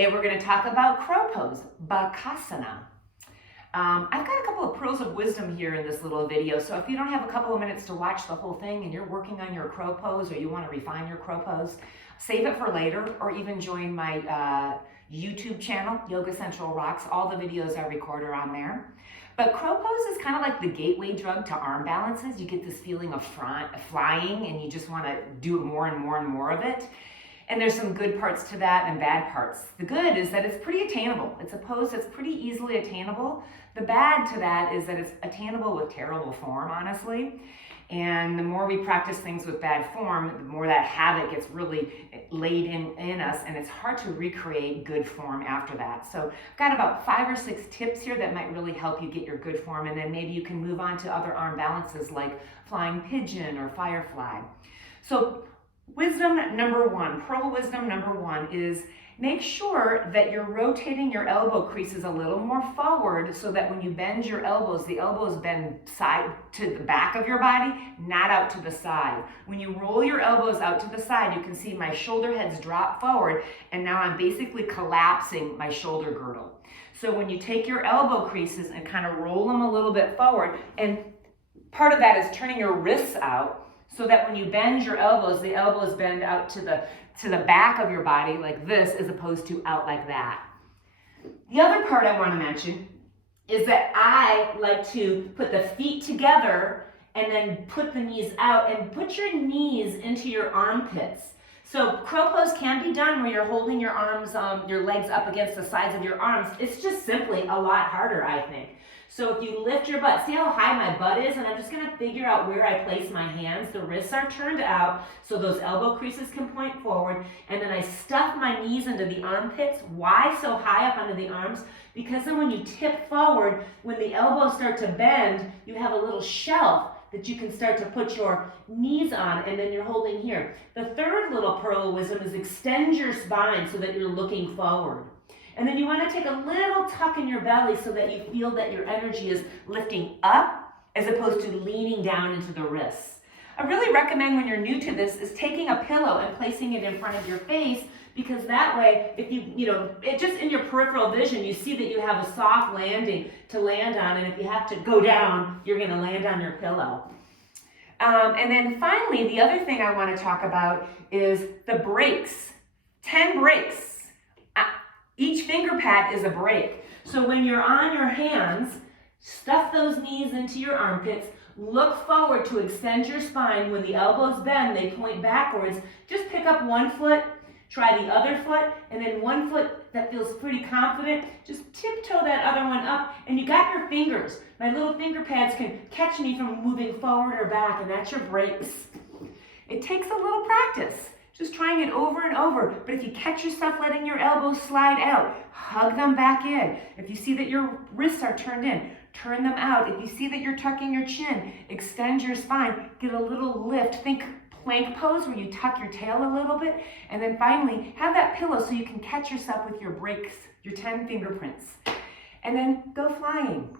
Today we're going to talk about crow pose, Bakasana. I've got a couple of pearls of wisdom here in this little video, so if you don't have a couple of minutes to watch the whole thing and you're working on your crow pose or you want to refine your crow pose, save it for later or even join my YouTube channel, Yoga Central Rocks. All the videos I record are on there. But crow pose is kind of like the gateway drug to arm balances. You get this feeling of flying and you just want to do more and more and more of it. And there's some good parts to that and bad parts. The good is that it's pretty attainable. It's a pose that's pretty easily attainable. The bad to that is that it's attainable with terrible form, honestly. And the more we practice things with bad form, the more that habit gets really laid in us, and it's hard to recreate good form after that. So I've got about 5 or 6 tips here that might really help you get your good form, and then maybe you can move on to other arm balances like flying pigeon or firefly. So wisdom number 1, pearl wisdom number 1 is make sure that you're rotating your elbow creases a little more forward so that when you bend your elbows, the elbows bend side to the back of your body, not out to the side. When you roll your elbows out to the side, you can see my shoulder heads drop forward, and now I'm basically collapsing my shoulder girdle. So when you take your elbow creases and kind of roll them a little bit forward, and part of that is turning your wrists out, so that when you bend your elbows, the elbows bend out to the back of your body like this, as opposed to out like that. The other part I want to mention is that I like to put the feet together and then put the knees out, and put your knees into your armpits. So crow pose can be done where you're holding your arms, your legs up against the sides of your arms. It's just simply a lot harder, I think. So if you lift your butt, see how high my butt is? And I'm just gonna figure out where I place my hands. The wrists are turned out so those elbow creases can point forward. And then I stuff my knees into the armpits. Why so high up under the arms? Because then when you tip forward, when the elbows start to bend, you have a little shelf that you can start to put your knees on, and then you're holding here. The third little pearl of wisdom is extend your spine so that you're looking forward. And then you want to take a little tuck in your belly so that you feel that your energy is lifting up as opposed to leaning down into the wrists. I really recommend when you're new to this is taking a pillow and placing it in front of your face, because that way, if it just in your peripheral vision, you see that you have a soft landing to land on, and if you have to go down, you're going to land on your pillow. And then finally, the other thing I want to talk about is the breaks. 10 breaks. Each finger pad is a break. So when you're on your hands, stuff those knees into your armpits, look forward to extend your spine. When the elbows bend, they point backwards. Just pick up one foot, try the other foot, and then one foot that feels pretty confident, just tiptoe that other one up, and you got your fingers. My little finger pads can catch me from moving forward or back, and that's your breaks. It takes a little practice. Just trying it over and over. But if you catch yourself letting your elbows slide out, hug them back in. If you see that your wrists are turned in, turn them out. If you see that you're tucking your chin, extend your spine, get a little lift. Think plank pose where you tuck your tail a little bit. And then finally, have that pillow so you can catch yourself with your breaks, your 10 fingerprints. And then go flying.